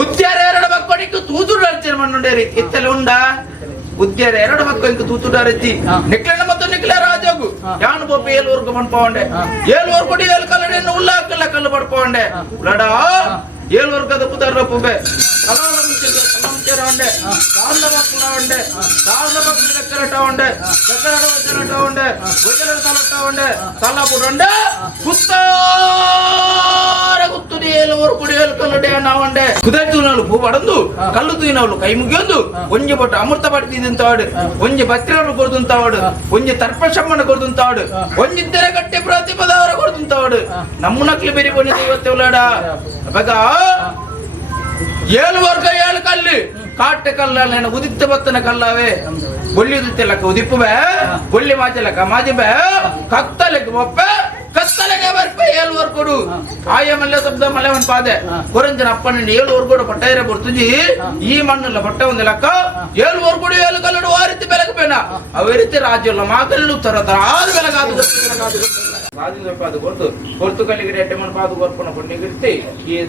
ಉದ್ಯಾರ ಎರಡು ಮಕ್ಕಳಿಗೆ ತೂತುಡು ಅರ್ಚನೆ ಮಣ್ಣುಂಡೇರಿ ಇತ್ತಲೆ ಉಂಡ ಉದ್ಯಾರ ಎರಡು ಮಕ್ಕಳಿಗೆ ತೂತುಡು ಅರ್ಚಿ ನಿಕ್ಲನ ಮತ್ತು ನಿಕ್ಲ ರಾಜೋಗು ಯಾನು ಬೋಪಿ ಏಳುವರೆಗೂ ಮಣ್ಪೋಂಡೆ ಏಳುವರೆ ಕೊಡಿ ಏಳು ಕಲ್ಲಡಿಯನ್ನು ಉಳ್ಳಾಕಲ್ಲ ಕಲ್ಲು ಪಡ್ಪೋಂಡೆ ಉಳ್ಳಡ ಏಳುವರೆಗದ ಪುದರ್ರ ಪುಬೆ ఉండే దాండ పక్కన ఉండే దాండ పక్కన దగ్గరట ఉండే దగ్గర వచ్చినట్టు ఉండే వదిలిన తలట ఉండే తలపుడు ఉండే ಕುತ್ತಾರ ಗುತ್ತುಡಿ ಏಳುವರು ಕುಡಿಯಲು ಕಲ್ಲುಡೆ ಅನ್ನ ಉಂಡೆ ಕುದರ್ತಿನವಳು ಪೂ ಪಡಂದು ಕಲ್ಲು ತೂಯಿನವಳು ಕೈ ಮುಗಿಯೊಂದು ಒಂಜಿ ಬೊಟ್ಟು ಅಮೃತ ಪಡ್ತಿ ತಿಂತಾವಡು ಒಂಜಿ ಬತ್ತಿರನ್ನು ಕೊಡ್ತುಂತಾವಡು ಒಂಜಿ ತರ್ಪಶಮ್ಮನ ಕೊಡ್ತುಂತಾವಡು ಒಂಜಿ ತೆರೆಗಟ್ಟೆ ಪ್ರತಿಪದವರ ಕೊಡ್ತುಂತಾವಡು ನಮ್ಮನಕ್ಲಿ ಬೆರಿ ಬಣ್ಣ ಇವತ್ತೆ ಉಳ್ಳಾಡ ಬಗ ಏಳುವರ್ಗ ಏಳು ಕಲ್ಲು ಕಾಟೆ ಕಲ್ಲ ಉದಿತ್ತ ಬತ್ತನ ಕಲ್ಲವೇ ಬೊಳ್ಳಿ ಉದಿತ್ತಲಕ್ಕ ಉದಿಪ್ಪುಬೆ ಬೊಳ್ಳಿ ಮಾಚಲಕ್ಕ ಮಾಜಿಬೆ ಕತ್ತಲೆಗೆ ಒಪ್ಪೆ ಕತ್ತಲೆಗೆ ಬರ್ಪೆ ಏಳುವರ್ ಕೊಡು ಆಯ ಮಲ್ಲೆ ಶಬ್ದ ಮಲ್ಲೆ ಒಂದು ಪಾದೆ ಕೊರಂಜನ ಅಪ್ಪನ ಏಳುವರ್ ಕೊಡು ಪಟ್ಟೈರ ಬರ್ತುಜಿ ಈ ಮಣ್ಣಲ್ಲ ಪಟ್ಟ ಒಂದು ಲೆಕ್ಕ ಏಳುವರ್ ಕೊಡು ಏಳು ಕಲ್ಲಡು ಆ ರೀತಿ ಬೆಳಗ್ಬೇನ ಅವೇ ರೀತಿ ರಾಜ್ಯಲ್ಲ ಮಾಕಲ್ಲು ತರ ಆರು ಬೆಳಗಾದು ರಾಜ್ಯ ಅದು ಕೊಡ್ತು ಕೊಡ್ತು ಕಲ್ಲಿಗೆ ಎಟ್ಟೆ ಮಣ್ಣು ಪಾದು ಕೊರ್ಪಣ ಕೊಂಡಿಗಿರ್ತಿ ಈ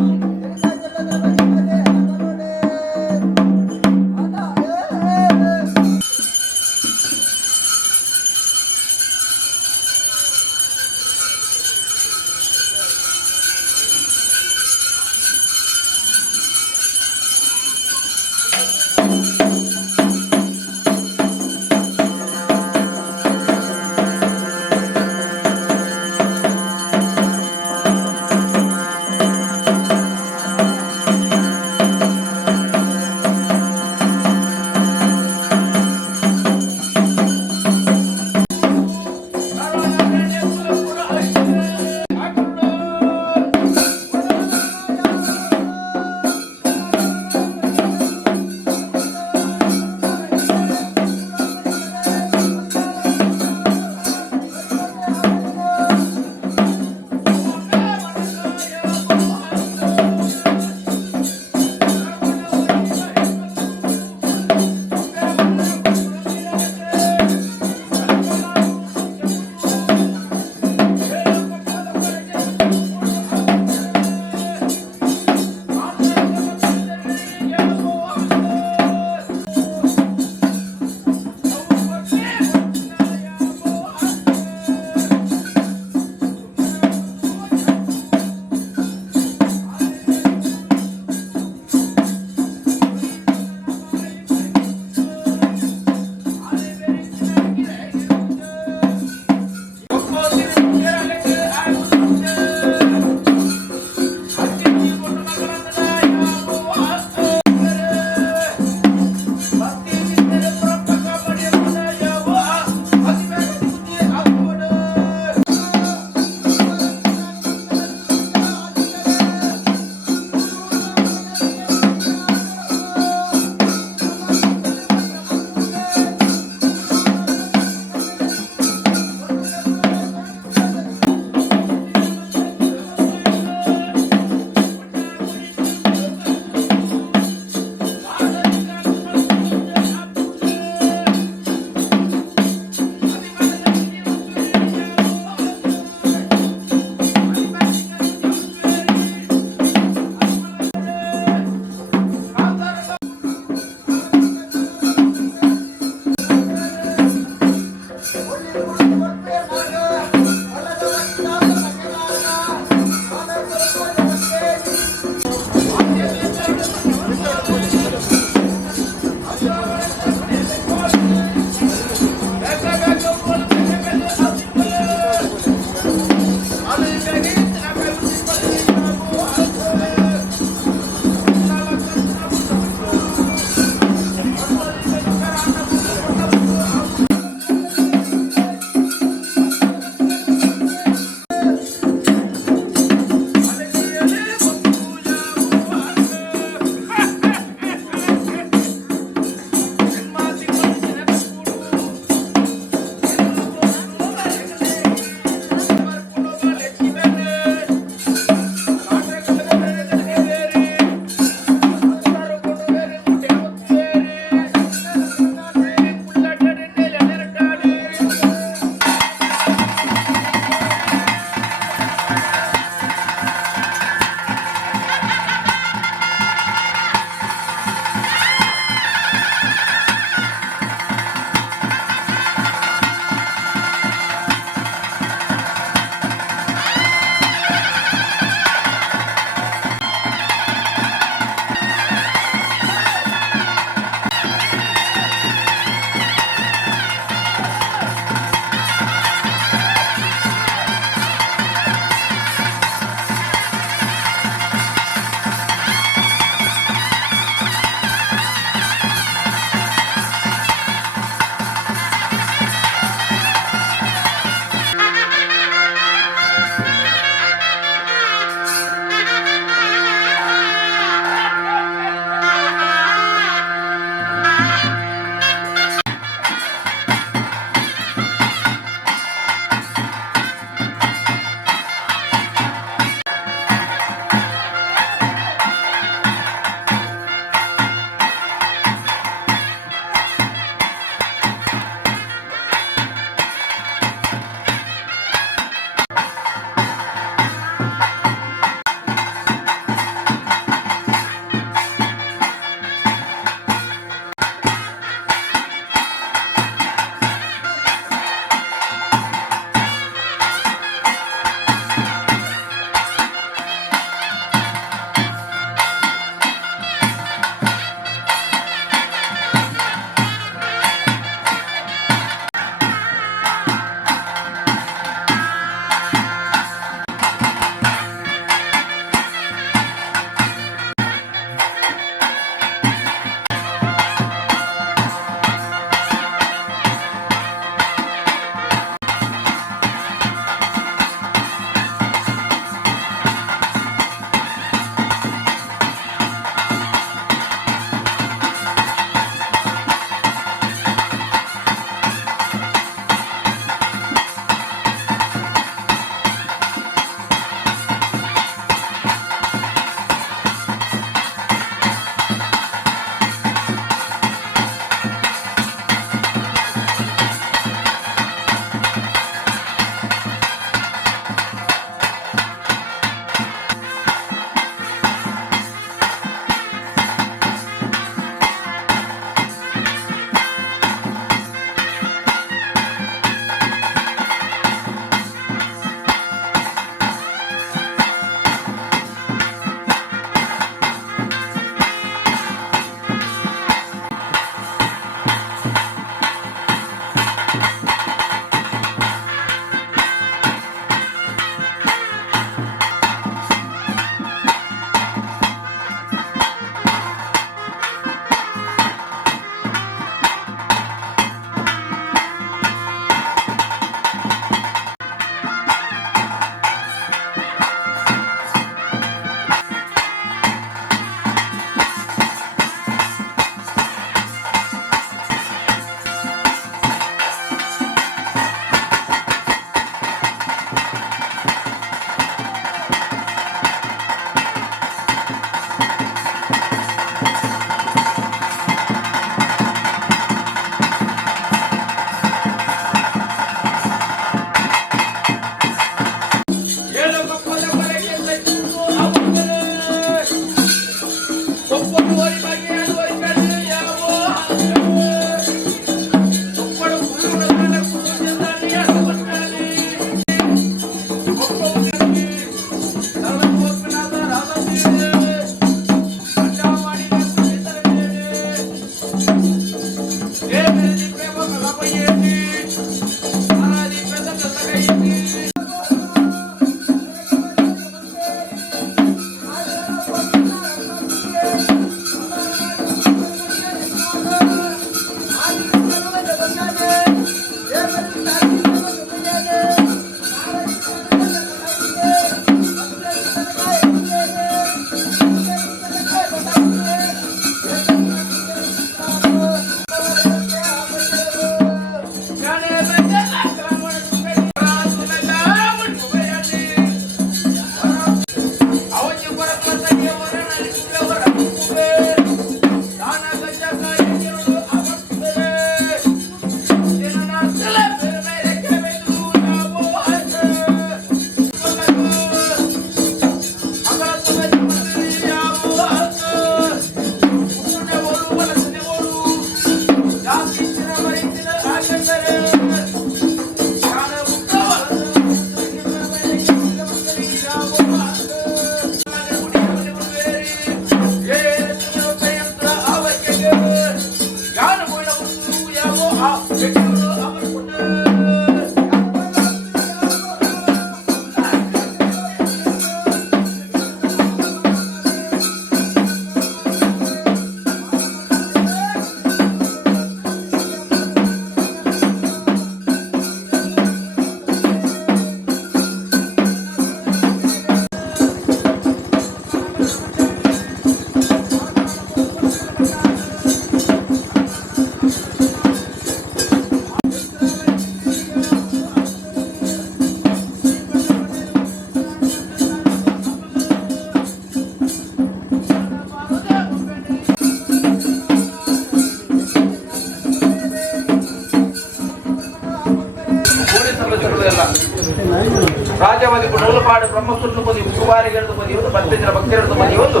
ರಾಜವದಿ ನೂಲಪಾಡು ಬ್ರಹ್ಮಸುರ್ನು ಪದಿ ಉಪವಾರಿಗೆರದು ಪದಿ ಒಂದು ಪತ್ತೆಂದ್ರ ಭಕ್ತಿರದು ಪದಿ ಒಂದು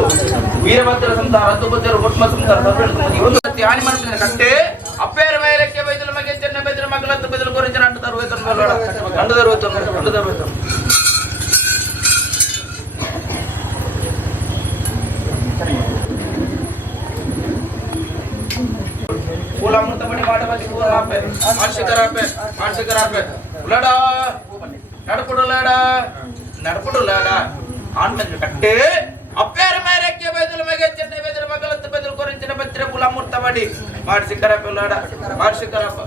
ವೀರಭದ್ರ ಸಂತಾರ ಹದ್ದುಭದ್ರ ಹುಟ್ಮ ಸಂತಾರ ಸರ್ವೆರದು ಪದಿ ಒಂದು ಆನಿ ಮಾಡ್ತಿದ್ದೇನೆ ಕಟ್ಟೆ ಅಪ್ಪೇರ ಮೇಲಕ್ಕೆ ಬೈದಲು ಮಗೆ ಚೆನ್ನ ಬೈದಲು ಮಗಳತ್ತು ಬೈದಲು ಕೊರಿಂಚನ ಅಂಟು ತರುವೇತನು పూలమృతమణి మాటవతి పూలాపే మానసికరాపే ఉలడా నడుపుడులాడా ఆన్మెన్ కట్టే అప్పేరు మేరక్కే బెదులు మగే చెన్న బెదులు మగలత్తు బెదులు కొరించిన బత్తిర పూలమృతమణి మానసికరాపే ఉలడా మానసికరాప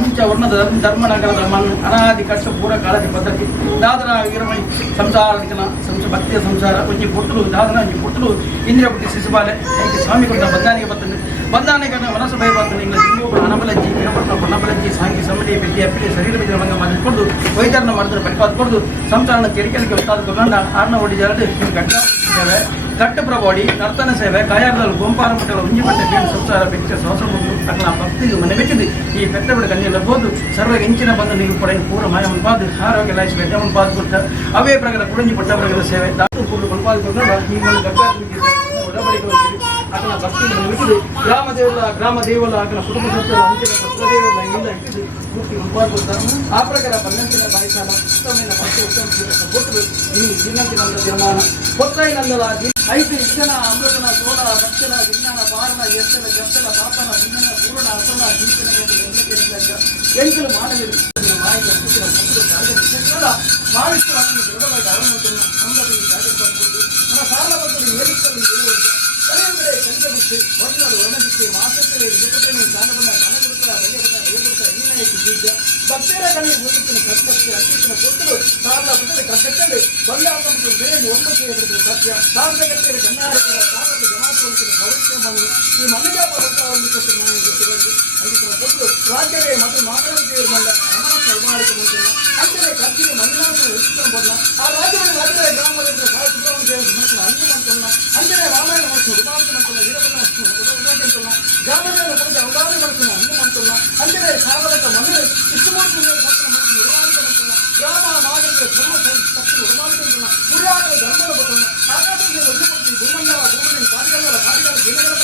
ಪಂಚವರ್ಣದ ಧರ್ಮನಗರದ ಮಣ್ಣು ಅನಾದಿ ಕಷ್ಟ ಪೂರ ಕಾಳಜಿ ಪದ್ಧತಿ ದಾದನ ವೀರಮಣಿ ಸಂಸಾರ ಭಕ್ತಿಯ ಸಂಸಾರ ಒಂಜಿ ಪುಟ್ಟಲು ದಾದನ ಒಂಜಿ ಪುಟ್ಟಲು ಇಂದ್ರಿಯಪುಟ್ಟಿ ಶಿಶುಬಾಲೆ ಐಕೆ ಸ್ವಾಮಿ ಕೊಟ್ಟ ಬಂಧಾನಿಗೆ ಬರ್ತದೆ ಬಂಧಾನಿಗೆ ಮನಸ್ಸು ಭಯ ಬರ್ತದೆ ಇಂಗ್ಲ ಜಿಂಗೋಪುರ ಅನಬಲಜ್ಜಿ ಕಿರಪಟ್ಟ ಪೊನ್ನಬಲಜ್ಜಿ ಸಾಂಗಿ ಸಮಡಿ ವಿದ್ಯೆ ಅಪ್ಪಿಗೆ ಶರೀರ ಬಿದ್ದ ಮಂಗ ಮಾಡಿಕೊಂಡು ವೈದ್ಯರನ್ನ ಮಾಡಿದ್ರೆ ಪರಿಪಾದ ಕೊಡದು ಸಂಸಾರನ ಕೆರಿಕೆಲಿಗೆ ಒತ್ತಾದ ಕೊಂಡ ಆರ್ನ ಒಡಿ ಜರಡು ಗಡ್ಡ ಸೇವೆ ಕಟ್ಟಪ್ರಬೋಡಿ ನರ್ತನ ಸೇವೆ ಕಾಯಾರದಲ್ಲಿ ಗೋಂಪಾರ ಮಟ್ಟಗಳ ಉಂಜಿಪಟ್ಟ ಬೇಡ ಸಂಸಾರ ಬೆಚ್ಚ ಶ್ವಾಸ ಬಂದು ತನ್ನ ಭಕ್ತಿಗೆ ಮನೆ ಬೆಚ್ಚಿದೆ ಈ ಬೆಟ್ಟ ಬಿಡ ಕನ್ಯೆಲ್ಲಬಹುದು ಸರ್ವ ಹೆಂಚಿನ ಬಂದು ನೀವು ಪಡೆ ಪೂರ ಮಾಯ ಮುಂಪಾದು ಆರೋಗ್ಯ ಲಾಯಿಸಿ ಬೆಟ್ಟ ಮುಂಪಾದು ಕೊಟ್ಟ ಅವೇ ಪ್ರಕಾರ ಕುಡಂಜಿ ಪಟ್ಟ ಪ್ರಕಾರ ಸೇವೆ ದಾಟು ಪೂರ್ವ ಮುಂಪಾದು ಕೊಟ್ಟ ನೀವು ಆತನ ಭಕ್ತಿಯನ್ನು ಬಿಟ್ಟಿದೆ ಗ್ರಾಮ ದೇವಲ ಆತನ ಕುಟುಂಬ ಸತ್ಯದ ಅಂಚಿನ ಸತ್ಯದೇವರ ಇಲ್ಲ ಇಟ್ಟಿದೆ ಮೂರ್ತಿ ಮುಂಪಾದು ಕೊಟ್ಟ ಆ ಪ್ರಕಾರ ಪನ್ನಂಚಿನ ಬಾಯಿಸಾಲ ಉತ್ತಮನ ಭಕ್ತಿ ಉತ್ತಮ ಕೊಟ್ಟರು ನೀವು ದಿನಂತಿನಂದ ತೀರ್ಮಾನ ಕೊತ್ತೈನಂದಲ ಐದು ಇಷ್ಟನ ಅಮೃತನ ಸೋಳ ಭಕ್ಷನ ವಿಜ್ಞಾನ ಪಾರಣ ಎತ್ತನ ಜಪ್ತನ ಪಾಪನ ವಿಜ್ಞಾನ ಪೂರ್ಣ ಅಸನ ದೀಪನ ಎಂಕಲು ಮಾಡಲಿಲ್ಲ ಮಾಹಿತಿ ಅಸ್ತಿತ್ವ ಮೊದಲು ಕಾರ್ಯದ ಮಾವಿಷ್ಟು ಅದನ್ನು ದೃಢವಾಗಿ ಅವಲಂಬಿಸಿಲ್ಲ ಸಂದರ್ಭ ಕಾರ್ಯಪಡಿಸಬಹುದು ನನ್ನ ಸಾಲಬದ್ಧರು ಏರಿಸಲು ಇರುವಂತ ಕಡೆಯೊಂದಡೆ ಕಲಿಗೆ ಬಿಟ್ಟು ಒಟ್ಟಿನಲ್ಲಿ ವರ್ಣದಿಕ್ಕೆ ಮಾತುಕತೆ ಜಗತ್ತನ್ನು ಕಾಣಬಂದ ಕಾಣಗುರುಗಳ ಬಗೆಬಂದ ಬಗೆಗುರುತ ನೀನಾಯಿತು ಬೀಜ ಭಕ್ತರ ಕಣಿ ಹೋಗಿತ್ತಿನ ಕಷ್ಟಕ್ಕೆ ಅತ್ಯುತ್ತಿನ ಕೊಟ್ಟಲು ಸಾಲ ಬಿಟ್ಟರೆ ಕಟ್ಟಲ್ಲಿ ಬಂದಾತಂತು ಬೇರೆ ಒಂಬಕ್ಕೆ ಎದುರು ಸತ್ಯ ಸಾಲದ ಕಟ್ಟೆಯ ಕನ್ನಾಡಕರ ಸಾಲದ ಜಮಾತುವಂತಿನ ಭವಿಷ್ಯ ಬಂದು ಈ ಮನುಜಾಪ ಹೊತ್ತವನ್ನು ಕೊಟ್ಟು ನಾನು ಗೊತ್ತಿರಂದು ಅದಕ್ಕೆ ಕೊಟ್ಟು ರಾಜ್ಯವೇ ಮತ್ತು ಮಾನವತೆಯರು ಬಂದ ರಮಣ ನಿರ್ಮಾಣಿಕ ಮುಂಚಿನ ಅಂತೆಯೇ ಖರ್ಚಿಗೆ ಮಂಜುನಾಥ ಹೆಚ್ಚಿಕೊಂಡು ಬಂದ ಆ ರಾಜ್ಯವನ್ನು ರಾಜ್ಯದ ಗ್ರಾಮದಿಂದ ಸಹ ಸುಬ್ರಹ್ಮಣ್ಯ ಮನಸ್ಸಿನ ಅಂಜು ಮಂತಲ್ಲ ಅಂತೆಯೇ ರಾಮಾಯಣ ಮತ್ತು ಉದಾಂತ ಮಂತಲ್ಲ ವೀರಭದ್ರ ಉದಾಂತಲ್ಲ ಗ್ರಾಮದಲ್ಲಿ ಪಡೆದ ಅವಧಾನ ಮನಸ್ಸಿನ ಅಂಜು ಮಂತಲ್ಲ ಅಂತೆಯೇ ಸಾಗರಕ ಮನೆ ಇಷ್ಟಮೂರ್ತಿ ಸತ್ತಿನ ಮನಸ್ಸಿನ ಉದಾಂತ ಮಂತಲ್ಲ ಗ್ರಾಮ ಮಾಗಂತ್ರ ಧರ್ಮ ಶಕ್ತಿ ಉಡಮಾಡಿಕೊಂಡಲ್ಲ ಸೂರ್ಯಾಗ ಧರ್ಮದ ಬರ್ತಲ್ಲ ಆಕಾಶದಲ್ಲಿ ವಜ್ರಪತಿ ಭೂಮಂಡಲ ಭೂಮಿ ಪಾರಿಗಳ ಜಿಲ್ಲಗಳ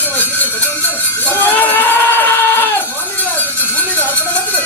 ಸ್ವಾಮಿಗಳ ಭೂಮಿಗೆ ಅರ್ಪಣೆ ಮಾಡ್ತದೆ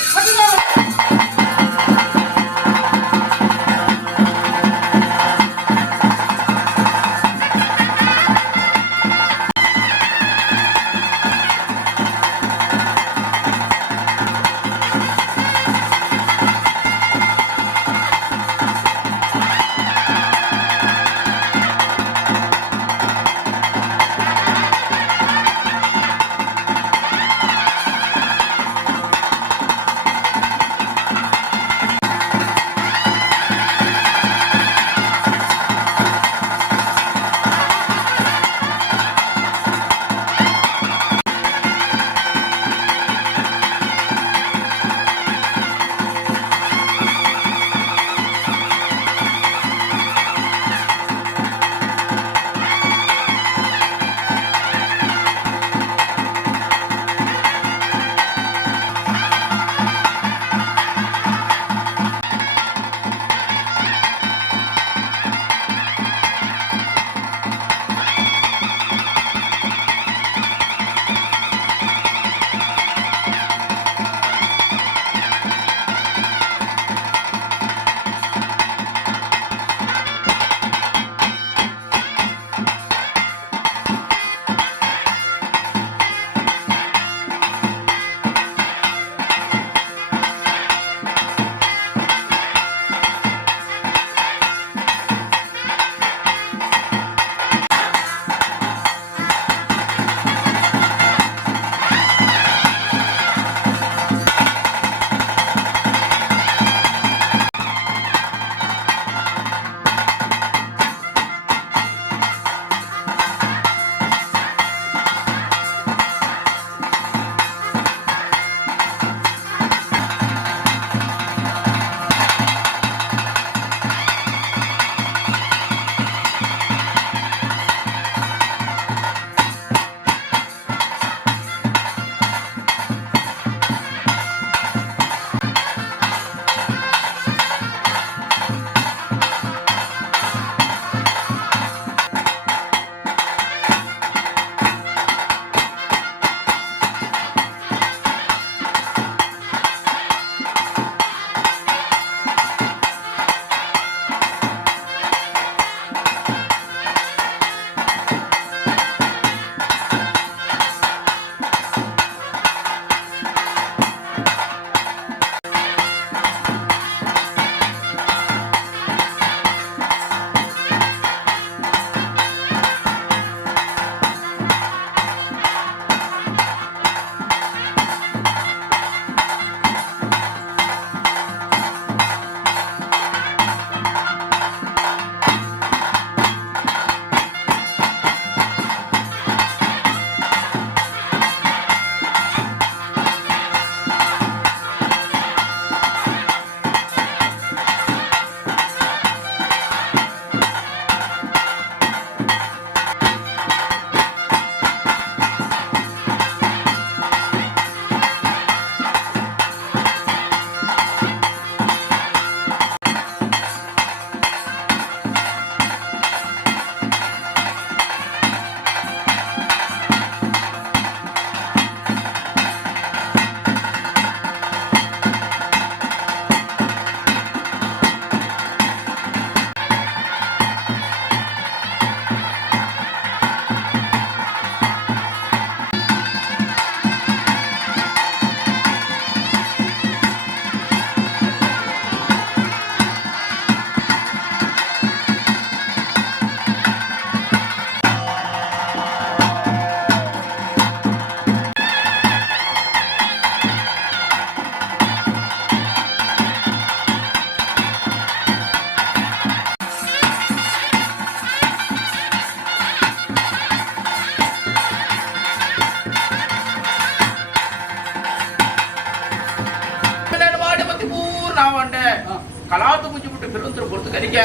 பெருந்திர பொறுத்து கறிக்க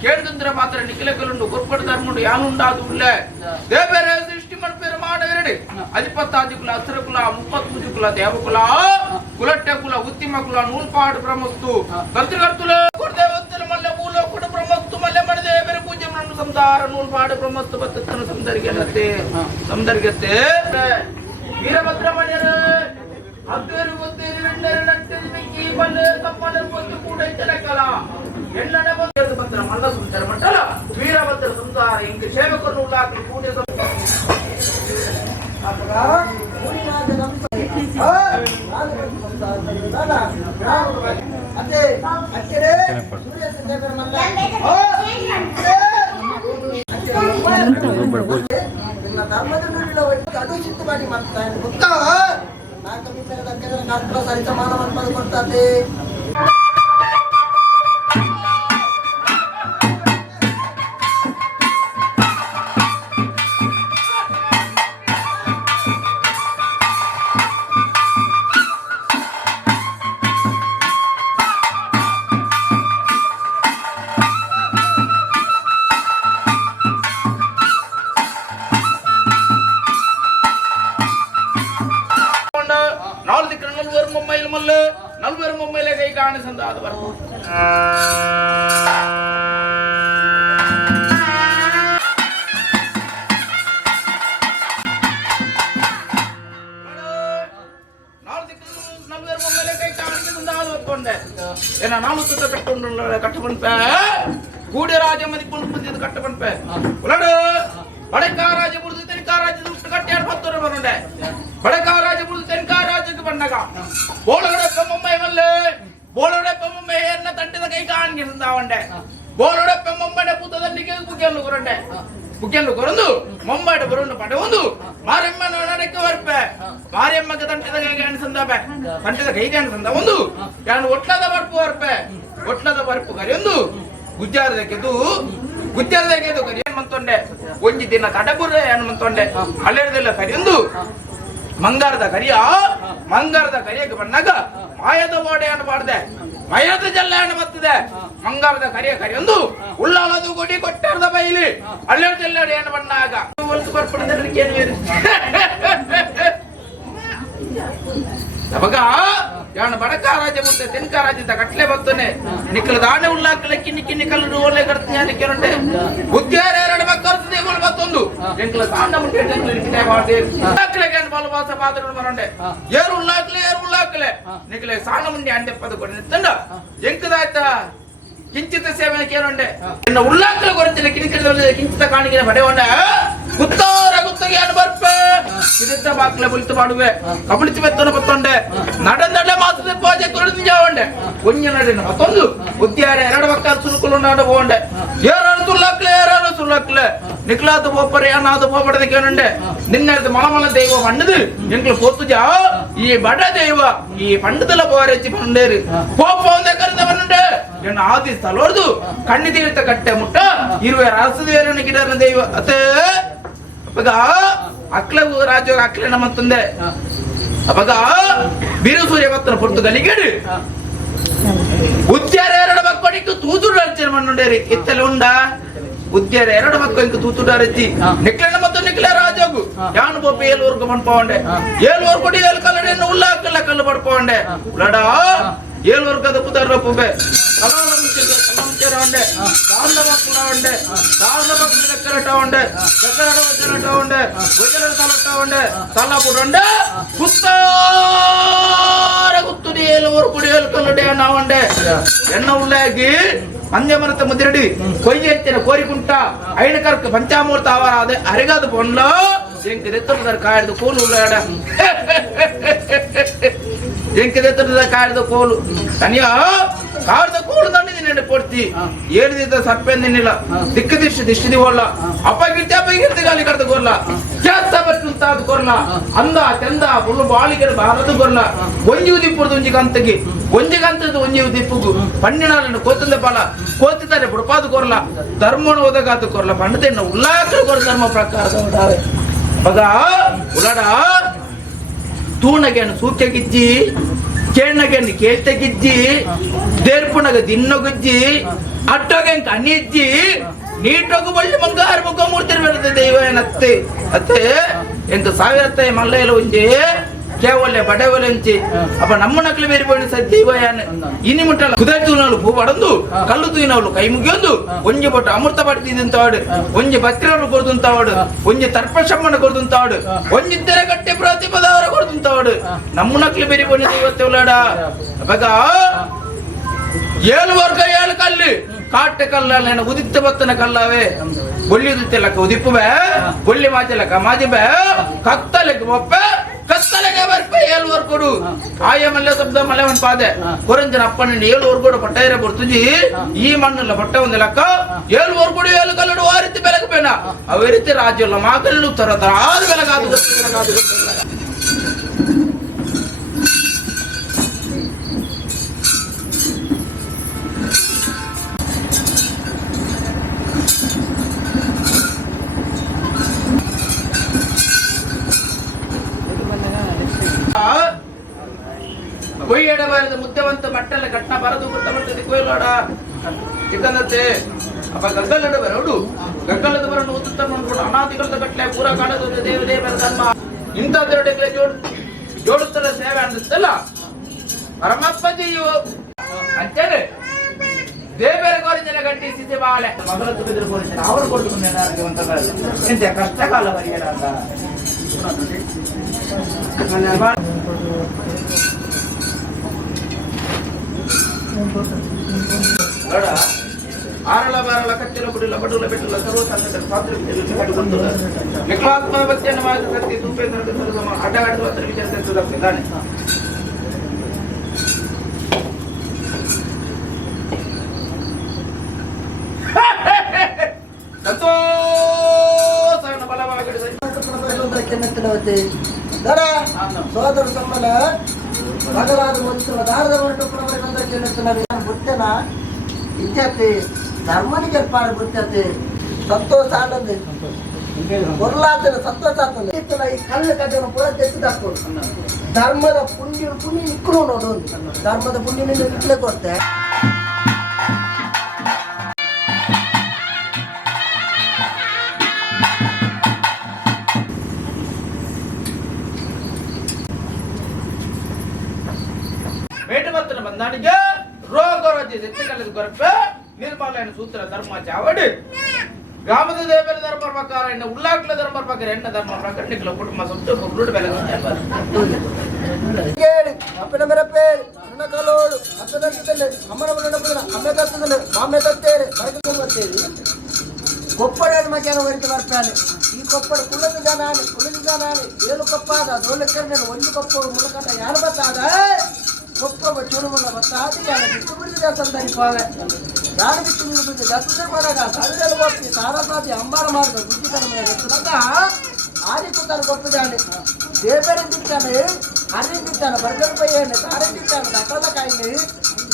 கேடுந்திர மாத்திர நிக்கலக்கலுண்டு கொற்படுத்தார் யானுண்டாது உள்ள தேவரே சிருஷ்டி மண் பெருமானவரடு அதிபத்தாஜி குல அசுர குல 33 குல தேவ குல குலட்ட குல உத்திம குல நூல்பாடு பிரமஸ்து கர்த்திகர்த்துல குருದೇವತ್ತಲ ಮಲ್ಲ ಮೂಲ ಕುಡ ಬ್ರಹ್ಮಸ್ತು ಮಲ್ಲ ಮರದೆ ಬೇರೆ ಪೂಜೆ ಮಣ್ಣು ಸಂಸಾರ ನೂಲ್ಪಾಡು ಬ್ರಹ್ಮಸ್ತು ಬತ್ತನ ಸಂದರ್ಗತೆ ವೀರಭದ್ರಮಣ್ಯರ ಅದ್ದೇರು ಗೊತ್ತೇರು ವೆಂಡರ ನಟ್ಟೆಲ್ಮಿಕ್ಕಿ ಬಲ್ಲೆ ತಪ್ಪಲ ಕೊತ್ತು ಕೂಡ ಇದ್ದರಕಲ ಎನ್ನಡ ಭದ್ರ ಮಲ್ಲ ಸುಂದರ ಮಂಡಲ ವೀರಭದ್ರ ಸಂಸಾರ ಇಂಕ ಸೇವಕರು ಉಳ್ಳಾಕಿ ಕೂಡೆ ಧರ್ಮದ ಅದು ಚಿತ್ತು ಮಾಡಿ ಮಾಡ್ತಾರೆ ಗೊತ್ತಾ ನಾಲ್ಕು ನಿಮಿಷದ ಸರಿತ ಮಾನವ ಕೊಡ್ತಾರೆ ನಲ್ವರ ಮೊಮ್ಮೈಲೆ ಕೈ ಕಾಣಿಸಂದ ಅದು ಬರ ನಲ್ವರ ಮೊಮ್ಮೈಲೆ ಕೈ ಕಾಣಿಸಂದ ಅದು ಒಪ್ಕೊಂಡೆ ಏನ ನಾಲ್ಕು ಸುತ್ತ ಕಟ್ಕೊಂಡು ಕಟ್ಟಬಂಪೆ ಗೂಡೆ ರಾಜ ಮದಿಕೊಂಡು ಬಂದಿದ್ದು ಕಟ್ಟಬಂಪೆ ಉಲಡು ಬಡಕಾರಾಜ ಬುಡ್ದು ತೆನ್ಕಾರಾಜ ದುಷ್ಟ ಕಟ್ಟಾಡ 10 ವರ್ಷ ಬಂದೆ ಬಡಕಾರಾಜ ಬುಡ್ದು ತೆನ್ಕಾರಾಜಕ್ಕೆ ಬಂದಾಗ ಬೋಳಗಡೆ ಪೆಮ್ಮಮ್ಮೈ ಮಲ್ಲೆ ಬೋಳಗಡೆ ಪೆಮ್ಮಮ್ಮೈ ಎನ್ನ ತಂಟದ ಕೈ ಕಾಣಿಗೆ ಸಂದಾವಂಡೆ ಬೋಳಗಡೆ ಪೆಮ್ಮಮ್ಮಡೆ ಪುತ್ತದಲ್ಲಿಗೆ ಬುಗ್ಗೆಲ್ಲು ಕೊರಂಡೆ ಬುಗ್ಗೆಲ್ಲು ಕೊರಂದು ಮೊಮ್ಮಡ ಬರುಂಡು ಪಡೆ ಒಂದು ಮಾರಿಯಮ್ಮನ ನಡಕ್ಕೆ ವರ್ಪೆ ಮಾರಿಯಮ್ಮಗೆ ತಂಟದ ಕೈ ಕಾಣಿ ಸಂದಾಬೆ ತಂಟದ ಕೈ ಕಾಣಿ ಸಂದ ಒಂದು ಯಾನು ಒಟ್ಲದ ಬರ್ಪು ವರ್ಪೆ ಒಟ್ಲದ ಬರ್ಪು ಕರಿ ಒಂದು ಗುಜ್ಜಾರದಕ್ಕೆದು ಕರಿ ಏನ್ ಮಂತೊಂಡೆ ಒಂಜಿ ದಿನ ತಡಬುರ ಏನ್ ಮಂತೊಂಡೆ ಅಲ್ಲೇರದೆಲ್ಲ ಕರಿ ಒಂದು ಮಂಗಾರದ ಕರಿಯಕ್ಕೆ ಬಂದಾಗ ಮಾಯದ ಓಡೆಯನ್ನು ಬಾಡ್ದೆ ಮಯದ ಜಲ್ಲೆಯನ್ನು ಬರ್ತದೆ ಮಂಗಾರದ ಕರಿಯೊಂದು ಉಳ್ಳಾಲದು ಗುಡಿ ಕೊಟ್ಟಾರದ ಬೈಲಿ ಅಲ್ಲೇರ ಜಲ್ಲೆಯನ್ನು ಬಂದಾಗ ಹೊಲಸು ಬರ್ಪಡೇನು ಅವಾಗ ಯಾನು ಬಡಕಾರಾಜ ಮುಂದೆ ತೆನ್ಕಾರಾಜಿಂದ ಕಟ್ಲೆ ಬರ್ತನೆ ನಿಕ್ಕಲ ದಾಣೆ ಉಳ್ಳಾಕಲೆ ಕಿನ್ನಿ ಕಲ್ಲು ಒಳ್ಳೆ ಕಡ್ತೀನಿ ಬುದ್ಧಿಯಾರ ಎರಡು ಮಕ್ಕಳು ದೇಗುಳು ಮತ್ತೊಂದು ಎಂಕಲ ಸಾಂಡ ಮುಂದೆ ಮಾಡ್ದೆ ಬಲವಾಸ ಪಾತ್ರ ಮರಂಡೆ ಏರು ಉಳ್ಳಾಕಲೆ ನಿಕ್ಕಲೆ ಸಾಂಡ ಮುಂದೆ ಅಂಡೆ ಪದ ಕೊಡಿ ತಂಡ ಎಂಕದಾಯ್ತ ಕಿಂಚಿತ ಸೇವನೆ ಕೇಳೊಂಡೆ ಇನ್ನು ಉಳ್ಳಾಕಲೆ ಕೊರತಿಲ್ಲ ಕಿಂಚಿತ ಕಾಣಿಕೆ ಪಡೆಯೊಂಡ ಗುತ್ತಗೆ ಬರ್ಪೆ ಇದಿದ್ದ ಬಾಕ್ಲೆ ಬುಲಿತು ಮಾಡುವೆ ಕಬಳಿತು ಬೆತ್ತನ ಬತ್ತೊಂಡೆ ನಡೆ ಮಾಸದ ಪೂಜೆ ಕೊರಡು ಜಾವಂಡೆ ಒಂಜ ನಡಿನ ಮತ್ತೊಂದು ಉದ್ಯಾರ ಎರಡು ಮಕ್ಕಳು ಸುರುಕುಲು ನಾಡ ಹೋಂಡೆ ಏರಾರು ಸುಳ್ಳಾಕ್ಲೆ ನಿಕ್ಲಾದ ಪೋಪರೆ ಅನಾದ ಪೋಪಡದ ಕೇಳಂಡೆ ನಿನ್ನದು ಮಲಮಲ ದೈವ ಪಂಡದು ಎಂಕ್ಲು ಪೋತುಜಾ ಈ ಬಡ ದೈವ ಈ ಪಂಡದಲ ಪೋರೆಚ್ಚಿ ಪಂಡೇರು ಪೋಪ ಒಂದೇ ಕರೆದವನುಂಡೆ ಎನ್ನ ಆದಿ ಸ್ಥಳೋರ್ದು ಕಣ್ಣಿ ತೀರ್ಥ ಕಟ್ಟೆ ಮುಟ್ಟ ಇರುವೆ ರಾಸದೇವರನ ಗಿಡನ ದೈವ ಅತೇ ಅಪ್ಪಗ ಅಕ್ಲ ರಾಜ ಅಕ್ಲೆ ನಮ್ಮಂತಂದೆ ಅಪ್ಪಗ ಬೀರು ಸೂರ್ಯ ಭಕ್ತನ ಪೊರ್ತುಗಲಿಗೇಡು ಉದ್ಯಾರ ಎರಡು ಮಕ್ಕಳಿಗೆ ತೂತುಡು ಅರ್ಚನೆ ಮಣ್ಣುಂಡೇರಿ ಇತ್ತಲೆ ಉಂಡ ಉದ್ಯಾರ ಎರಡು ಮಕ್ಕಳಿಗೆ ತೂತುಡು ಅರಚಿ ನಿಕ್ಲೆನ ಮತ್ತು ನಿಕ್ಲೆ ರಾಜೋಗು ಯಾನು ಬೋಪಿ ಏಳುವರ್ಗು ಮಣ್ಪೋಂಡೆ ಏಳುವರ್ ಕೊಡಿ ಏಳು ಕಲ್ಲಡೆಯನ್ನು ಉಳ್ಳಾಕಲ್ಲ ಕಲ್ಲು ಪಡ್ಪೋಂಡೆ ಉಳ್ಳಡ ಏಳುವರ್ಗದ ಪುದರ್ರ ಪುಬೆ ఉండే దాండ మక్కుల ఉండే దాండ మక్కుల దగ్గరట ఉండే దగ్గరట వచ్చనట ఉండే వజల తలట ఉండే తలపుడు ఉండే ಕುತ್ತಾರ ಕುತ್ತುಡಿಯಲು ಕುಡಿಯಲು ಕಲ್ಲುಡೆ ಅನ್ನ ಉಂಡೆ ಎನ್ನ ಉಳ್ಳಾಗಿ ಪಂಚಮರತ ಮುದಿರಡಿ ಕೊಯ್ಯ ಎತ್ತಿನ ಕೋರಿಕುಂಟ ಐನ ಕರ್ಕ ಪಂಚಾಮೂರ್ತ ಅವರ ಅದೇ ಅರಿಗಾದ ಪೊಂಡ್ಲ ಎಂಕಿದೆತ್ತದ ಕಾಯ್ದು ಕೂಲು ಉಳ್ಳಾಡ ಎಂಕಿದೆತ್ತದ ಕಾಯ್ದು ಕೋಲು ತನಿಯ ಕಾಡ್ದ ಕೂಳು ದಂಡಿದ್ದೀನಿ ಪೊಡ್ತಿ ಏನಿದ್ದ ಸಪ್ಪೆಂದಿನಿಲ್ಲ ದಿಕ್ಕು ದಿಷ್ಟಿ ಹೋಲ್ಲ ಅಪ್ಪಗಿರ್ತಿ ಗಾಲಿ ಕಡ್ದು ಕೊರ್ಲ ಜಾಸ್ತ ಬರ್ತಂತಾದ ಕೊರ್ಲ ಅಂದ ಚಂದ ಫುಲ್ ಬಾಳಿಗೆ ಬಾರದು ಕೊರ್ಲ ಒಂಜಿ ಉದಿಪ್ಪುದು ಒಂಜಿ ಕಂತದ್ದು ಒಂಜಿ ಉದಿಪ್ಪುಗು ಪಣ್ಣಿನ ಕೋತಂದ ಬಾಲ ಕೋತಿದ್ದಾರೆ ಬುಡಪಾದು ಕೊರ್ಲ ಧರ್ಮನ ಒದಗಾದ ಕೊರ್ಲ ಪಂಡತೆನ್ನ ಉಲ್ಲಾಕಲು ಕೊರ ಧರ್ಮ ಪ್ರಕಾರ ಮಗ ಉಲಡ ತೂಣಗೆಯನ್ನು ಸೂಕ್ಷ್ಯಗಿಜ್ಜಿ ಕೇಳ್ನಗೆಣ್ಣಿ ಕೇಳ್ತಗಿಜ್ಜಿ ದೇರ್ಪುಣಗ ದಿನ್ನಗುಜ್ಜಿ ಅಟ್ಟೋಗೆ ಕಣ್ಣಿಜ್ಜಿ ನೀಟೋಗು ಬಳ್ಳಿ ಮಂಗಾರ ಮುಖ ಮೂರ್ತಿ ಬರ್ತದೆ ದೈವ ಏನತ್ತೆ ಅತ್ತೆ ಎಂತ ಸಾವಿರತ್ತೆ ಮಲ್ಲ ಒಂಜಿ ಕೇವಲ ಬಡವಲೆ ఉంచి ಅಪ್ಪ ನಮ್ಮ ನಕಲಿ ಬೇರೆ ಬೋಡಿ ಸದ್ಯವ ಯಾನೆ ಇನಿ ಮುಟ್ಟಲ್ಲ ಕುದೈ ತೂನಲು ಪೂ ಬಡಂದು ಕಲ್ಲು ತೂನಲು ಕೈ ಮುಗಿಯೊಂದು ಒಂಜಿ ಬೊಟ್ಟು ಅಮೃತ ಪಡ್ತಿದ್ದಂತಾವಡು ಒಂಜಿ ಭಕ್ತಿರನ್ನು ಕೊಡ್ದುಂತಾವಡು ಒಂಜಿ ತರ್ಪಶಮ್ಮನ ಕೊಡ್ದುಂತಾವಡು ಒಂಜಿ ತೆರೆಗಟ್ಟೆ ಪ್ರತಿಪದವರ ಕೊಡ್ದುಂತಾವಡು ನಮ್ಮ ನಕಲಿ ಬೇರೆ ಬೋಡಿ ಇವತ್ತು ಉಲಾಡ ಅವಾಗ 7 ವರ್ಗ 7 ಕಲ್ಲು ಕಾಟ ಕಲ್ಲ ಉದಿತ್ತ ಬತ್ತನ ಕಲ್ಲವೇ ಬೊಳ್ಳಿ ಉದಿತ್ತಲಕ್ಕ ಉದಿಪ್ಪುಬೆ ಬೊಳ್ಳಿ ಮಾಚಲಕ್ಕ ಮಾಜಿಬೆ ಕತ್ತಲೆಗೆ ಒಪ್ಪೆ ಕತ್ತಲೆಗೆ ಬರ್ಪೆ 7 ವರ್ಕೊಡು ಆಯ ಮಲ್ಲೆ ಶಬ್ದ ಮಲ್ಲೆ ಒಂದು ಪಾದೆ ಕೊರಂಜನ ಅಪ್ಪನ 7 ವರ್ಕೊಡು ಪಟ್ಟೈರೆ ಬರ್ತುಜಿ ಈ ಮಣ್ಣಲ್ಲ ಪಟ್ಟ ಒಂದು ಲೆಕ್ಕ 7 ವರ್ಕೊಡು 7 ಕಲ್ಲಡು ಆ ರೀತಿ ಬೆಳಗಬೇನ ಅವೇ ರೀತಿ ರಾಜ್ಯಲ್ಲ ಮಾಕಲ್ಲು ತರ ಆದ ಬೆಳಗಾದು ಕೊಯ್ಯಡ ಬಾರದ ಮುದ್ದವಂತ ಮಟ್ಟಲ್ಲ ಕಟ್ನ ಬರದು ಕೊಟ್ಟ ಮಟ್ಟದ ಕೊಯ್ಲಾಡ ಚಿಕ್ಕಂದತ್ತೆ ಅಪ್ಪ ಗಗ್ಗಲ್ಲಡ ಬರೋಡು ಗಗ್ಗಲ್ಲದ ಬರನ್ನು ಉತ್ತುತ್ತ ಮಾಡ್ಕೊಂಡು ಅನಾದಿಗಳದ ಕಟ್ಲೆ ಪೂರ ಕಾಣದ ದೇವ ದೇವರ ಧರ್ಮ ಇಂಥದ್ದೆರಡೆಗೆ ಜೋಡುತ್ತರ ಸೇವೆ ಅನ್ನಿಸ್ತಲ್ಲ ಪರಮಪ್ಪಜಿಯು ಅಂತೇಳಿ ದೇವರ ಗೋರಿಜನ ಗಟ್ಟಿ ಸಿದ್ಧಿ ಬಾಳೆ ಮಗಳ ತುಗಿದ್ರು ಗೋರಿಜನ ಅವರು ಕೊಟ್ಟು ಎಂತ ಕಷ್ಟ ಕಾಲ ಬರಿಯರ ನೋಡ ಆರಳ ಬಾರಳ ಕಚ್ಚಲ ಬುಡಿಲ ಬಡುಲ ಬೆಟ್ಟಲ ಸರ್ವ ಸಂಗತ ಪಾತ್ರ ಕಟ್ಟಿಕೊಂಡು ವಿಕ್ಲಾತ್ಮ ಭಕ್ತಿಯನ್ನು ಮಾಡಿದ ಶಕ್ತಿ ತೂಪೇಂದ್ರ ಅಡ್ಡಗಾಡಿದ ವಿಚಾರಿಸಿದ್ದಾನೆ ಸಂತೋಷ ಬಲವಾಗಿ ಸೋದರ ಸಂಬಳ ಮಗಲಾದ ಮಂತ್ರ ದಾರದ ಹೊರಟು ಬುತ್ತನ ಇತ್ಯತೆ ಧರ್ಮನಿಗೆ ಪಾರ ಬುತ್ತತೆ ಸಂತೋಷ ಆನಂದ பொருளாதார ಸಂತೋಷ ಈ ಕಳ್ಳ ಕಟ್ಟನ್ನು ಪೂರ ತೆಗೆದಾಕೊಂಡು ಧರ್ಮದ ಪುಣ್ಯ ನಿಕ್ಕಳು ನೋಡು ಧರ್ಮದ ಪುಣ್ಯನಿಂದ ನಿಕ್ಕಲೆ ಕೊಡ್ತೆ ಬೇಟಮತ್ತನ ಬಂದಾಣಿಗೆ ರೋಗ ರೋಜಿ ಸೆಚ್ಚಕಲ್ಲದ ಕೊರಪೆ ನಿರ್ಮಾಲಯನ ಸೂತ್ರ ಧರ್ಮ ಚಾವಡಿ ಗ್ರಾಮದ ದೇವರ ಧರ್ಮ ಪ್ರಕಾರ ಇನ್ನು ಉಲ್ಲಾಕ್ಲ ಧರ್ಮ ಪ್ರಕಾರ ಎಣ್ಣ ಧರ್ಮ ಪ್ರಕಾರ ನಿಕ್ಲ ಕುಟುಂಬ ಸೊತ್ತು ಕೊಬ್ರುಡು ಬೆಳಗ್ಗೆ ಕೇಳಿ ಅಪ್ಪನ ಮೆರಪೆ ನನ್ನ ಕಲೋಡು ಅಪ್ಪನಂತದಲ್ಲಿ ಅಮ್ಮನ ಮಗನ ಅಮ್ಮೆ ತತ್ತದಲ್ಲಿ ಮಾಮೆ ತತ್ತೇರಿ ಬರಕೊಂಡು ಬರ್ತೇರಿ ಕೊಪ್ಪಳ ಮಧ್ಯಾಹ್ನ ವರೆಗೆ ಬರ್ತಾನೆ ಈ ಕೊಪ್ಪಳ ಕುಲದ ಜನಾನೆ 7 ಕೊಪ್ಪಾದ ದೋಲಕರ್ನ ಒಂದು ಕೊಪ್ಪ ಮುಲಕಟ ಯಾರು ಬತ್ತಾದ ಕೊಪ್ಪ ಚುರುಮಲ್ಲ ಬತ್ತಾದ ಯಾರು ಬಿಟ್ಟು ಬಿಡಿದ ಸಂದರ್ಭ ಯಾರು ಬಿಟ್ಟು ಬಿಡುವುದು ದತ್ತ ಮಾಡಾಗ ಸಾವಿರಲ್ಲಿ ಹೋಗ್ತಿ ಸಾರಸಾತಿ ಅಂಬಾರ ಮಾಡಿದ ಬುದ್ಧಿಕರ ಮೇಲೆ ಆದಿತ್ಯನ ಗೊತ್ತು ಜಾನೆ ದೇವರಂದಿದ್ದಾನೆ ಅರಿಂದಿದ್ದಾನೆ ಬರ್ಗಲ್ಪಯ್ಯನೆ ತಾರಂದಿದ್ದಾನೆ ದಟ್ಟದ ಕಾಯಿಲೆ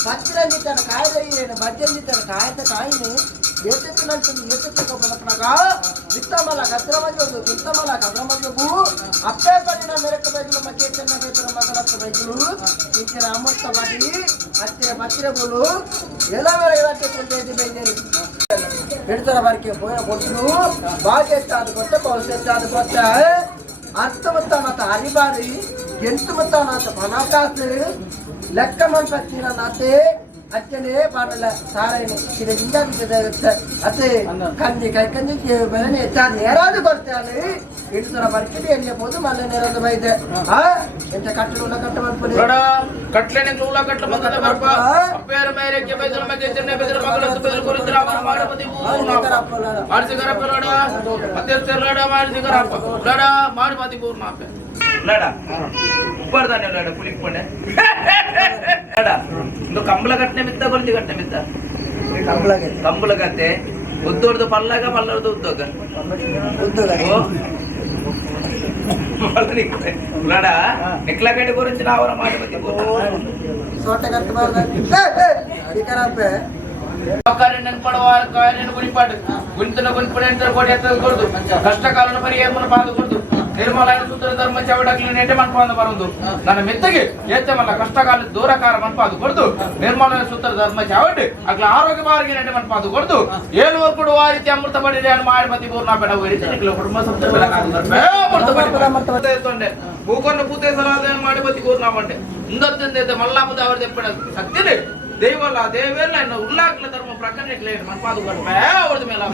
ಪಚ್ಚಿರಂದಿದ್ದಾನೆ ಕಾಯ್ದೆಯೇನೆ ಬಜ್ಜಂದಿದ್ದಾನೆ ಕಾಯ್ದ ಕಾಯಿನೆ ಎತ್ತೆತ್ತು ಬಲಪನಾಗ ವಿತ್ತಮಲ ಗದ್ರಮಜು ವಿತ್ತಮಲ ಗದ್ರಮಜು ಅಪ್ಪೆ ಕಡಿನ ಮೆರಕ ಬೈಗಳು ಮಕ್ಕೆ ಚೆನ್ನ ಬೇತರ ಮಗಲತ್ತ ಬೈಗಳು ಇಂಚಿನ ಅಮೃತ ಬಾಟಿ ಹತ್ತಿರ ಬೋಲು ಎಲ್ಲವರ ಇವಕ್ಕೆ ಕೊಂಡೈತಿ ಬೈದೇರಿ ಹಿಡ್ತರ ಬಾರಿಕೆ ಕೊಟ್ಟರು ಬಾಗಿ ಎಷ್ಟಾದ ಕೊಟ್ಟ ಪೌಸ ಎಷ್ಟಾದ ಕೊಟ್ಟ ಅರ್ಥಮತ್ತ ಮತ್ತ ಹರಿಬಾರಿ ಎಂಟು ಮತ್ತ ನಾತ ಪನಾಕಾಸ ಲೆಕ್ಕ ಮಂತ್ರ ನಾತೆ ಅಚ್ಚನೆ ಪಾಡಲ್ಲ ಸಾರೇನೆ ಇದರಿಂದ ಅತ್ತೆ ಕಂದಿ ಕೈ ಕಂದಿ ಬೆಳನೆ ಹೆಚ್ಚಾದ ನೇರಾದ ಕೊಡ್ತಾನೆ ಇಡ್ತರ ಬರ್ಕಿದೆ ಎಲ್ಲಿ ಬೋದು ಮಲ್ಲ ನೇರಾದ ಬೈದೆ ಎಂತ ಕಟ್ಟಲು ಕಟ್ಟ ಮಾಡ್ಕೊಳ್ಳಿ ನೋಡ ಕಟ್ಲೆನೆ ಲೂಲ ಕಟ್ಲ ಮಗದ ಬರ್ಪ ಅಪ್ಪೇರ ಮೇರೆಕ್ಕೆ ಬೈದರ ಮಗೆ ಚೆನ್ನ ಬೆದರ ಮಗಳ ಬೆದರ ಕೊರಿದ್ರ ಅವನ ಮಾಡಪತಿ ಮಾಡಿಸಿಗರಪ್ಪ ನೋಡ ಮಧ್ಯಸ್ಥರಡ ಮಾಡಿಸಿಗರಪ್ಪ ನೋಡ ಮಾಡಪತಿ ಪೂರ್ಣ ಅಪ್ಪ ನೋಡ ಉಪ್ಪರ್ದಾನೆ ನೋಡ ಪುಲಿಕ್ ಪೊಂಡೆ ನೋಡ ಇಂದು ಕಂಬಳ ಕಟ್ಟನೆ ಬಿತ್ತ ಕೊರಿತಿ ಕಟ್ಟನೆ ಬಿತ್ತ ಕಂಬಳ ಕತ್ತೆ ಉದ್ದೋಡ್ದು ಪಲ್ಲಾಗ ಪಲ್ಲರ್ದು ಉದ್ದೋಗ ನೋಡ ನಿಕ್ಲ ಕಟ್ಟಿ ಕೊರಿತಿ ಅವರ ಮಾಡಪತಿ ಸೋಟ ಕಟ್ಟಬಾರ್ದ ಅಧಿಕಾರಪ್ಪೆ ನೆನ್ಪಡುವ ಗುಣಿಪಾಡು ಗುಣಿತನ ಗುಣಿಪಡೆ ಅಂತ ಕೊಡಿ ಕೊಡ್ದು ಕಷ್ಟ ಕಾಲನ ಪರಿಹಾರ ಬಾದು ಕೊಡ್ದು ನಿರ್ಮಲಾಯನ ಸೂತ್ರ ಧರ್ಮ ಚವಡಕ್ಲಿ ನೆಟ್ಟೆ ಮನ್ಪಾದ ಬರೋದು ನನ್ನ ಮೆತ್ತಗೆ ಏತೆ ಮಲ್ಲ ಕಷ್ಟಕಾಲ ದೂರಕಾರ ಮನ್ಪಾದು ಕೊಡ್ದು ನಿರ್ಮಲಾಯನ ಸೂತ್ರ ಧರ್ಮ ಚವಡ್ ಅಗ್ಲ ಆರೋಗ್ಯ ಬಾರಿಗೆ ನೆಟ್ಟೆ ಮನ್ಪಾದು ಕೊಡ್ದು ಏಳುವರು ಕೊಡುವ ರೀತಿ ಅಮೃತ ಬಡಿರಿ ಅನ್ನು ಮಾಡಿ ಮತಿ ಪೂರ್ಣ ಬೇಡ ರೀತಿ ನಿಖಿಲ ಕುಟುಂಬ ಸಂಸ್ಥೆ ಬೆಳಗಾದ್ರೆ ಭೂಕೊಂಡು ಪೂತೆ ಸಲಾದ ಮಾಡಿ ಮತಿ ಪೂರ್ಣ ಬಂಡೆ ಇಂದೊಂದು ಮಲ್ಲಾಪದ ಅವ್ರ ತೆಪ್ಪಡ ಸತ್ಯನೇ ದೈವಲ್ಲ ದೇವೆಲ್ಲ ಇನ್ನು ಉಲ್ಲಾಖಲ ಧರ್ಮ ಪ್ರಕರಣ ಮನ್ಪಾದು ಕೊಡ್ಬೇ ಅವ್ರದ ಮೇಲೆ